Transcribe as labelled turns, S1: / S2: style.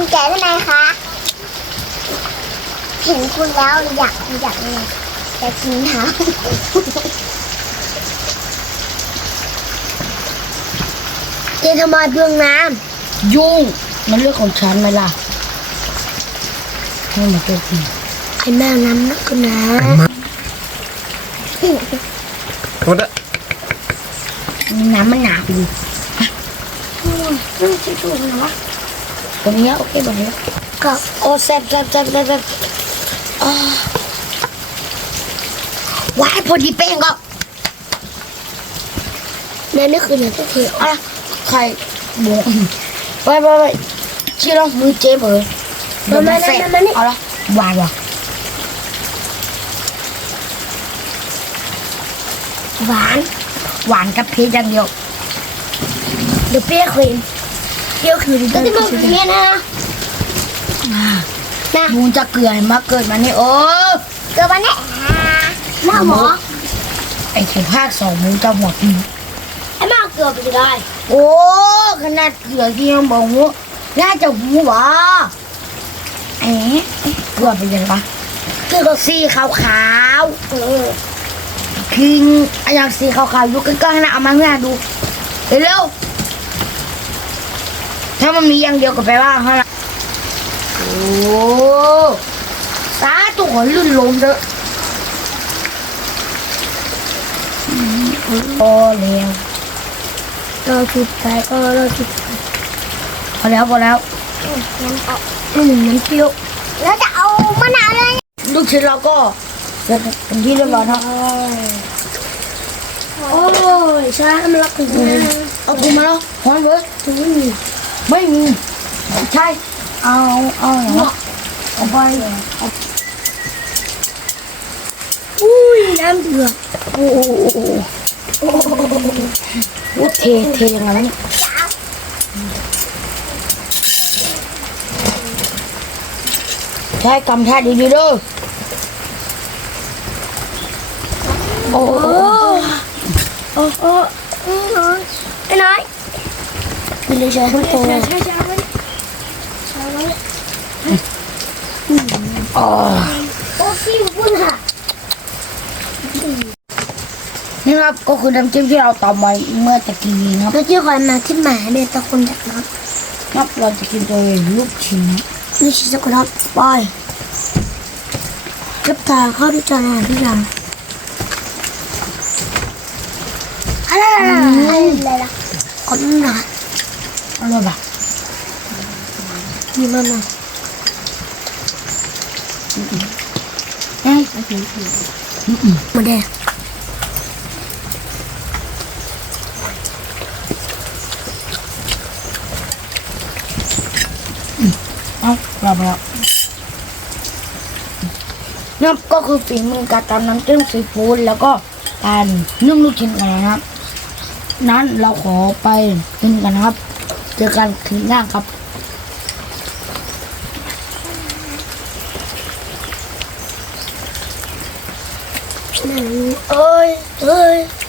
S1: คุณแก่ได้ไหมคะเห็นคุณแล้วอยากเลยอยากกินน้ำเจ๊ทำไมเบื้องน้ำ
S2: ยุ่งมันเรื่องของฉันไหมล่ะให้มาเจอกิน
S1: ไอ้แม่น้ำนักก็นะ
S3: โทษนะ
S2: น้ำมันหนาไปดิ
S1: ไม่ใช่ถูกนะวะ
S2: ตรงนี้โอเคแบบนี้
S1: ก็
S2: โอ้แซ่บว้ายพอดีเป้งก็
S1: แม่ไม่คืนเลยสักที
S2: อะไรไข่บวกไปชี้ลองมือเจ๊เบอร์
S1: มา
S2: เอาละหวานว่ะ
S1: หวาน
S2: กับเผ็ดอย่างเดียว
S1: เดี๋ยวเปรี้ยวคืนก็จะมาเปรี้ยวนะ
S2: มูนจะเกลือมาเกิดมานี่
S1: เกิดวันนี้หน้าหมอ
S2: ไอ้ไข่ภาค2มูนจะหมด
S1: ไอ้แม่เกลือไปได้
S2: โอ้ขนาดเกลือที่ยังบอกว่าน่าจะหูวะเกลือเป็นยังไงเกลือสีขาวคิงอย่างสีขาวๆดูใกล้ๆนะเอามาให้ดูเร็วถ้ามันมีอย่างเดียวก็แปลว่าเท่าไหร่โอ้สาตัวขอลื่นลมเถอะพอแล้ว
S1: เราจุดไปก็เราจุด
S2: พอแล้ว
S1: น้ำเปรี้ยวแล้วจะเอามะนาวเลย
S2: ลูกชิ้นเราก็เป็นที่เรียบร้อยแล้ว
S1: โอ้ยใช่มันรักถึง
S2: เอาคุณมาแล้วพร้อมเว้ยไม่มีใช่เอาอย่างนี้เอาไป
S1: อุ้ยน้ำเดือด
S2: โอ้เทยังไงเนี่ยใช่กำท่าดีๆเด้อโอ้
S1: ไอ้น้อย
S2: กินเลยใช่ไหมโต
S1: โอ้ขี้บุ้นค่ะ
S2: นี่ครับก็คือน้ำจิ้มที่เราตำไว้เมื่อตะกี้ครับ
S1: แล้วที่คอยมาที่หมาเป็นตะคนจากน้ำ
S2: ครับเราจะกินโดยลูกชิ้น
S1: สกุลครับบอยกับตาเข้าที่จานอาหารทุกอย่างอะไรล่ะคนหนา
S2: อะไรแบบ
S1: นี่มันนะมาเด้
S2: เราไปแล้วนี่ก็คือฝีมือการทำน้ำจิ้มซีฟู้ดแล้วก็การนึ่งลูกชิ้นกันนะครับนั้นเราขอไปกินกันครับเจอกันคืนหน้าครับ
S1: เอ้ย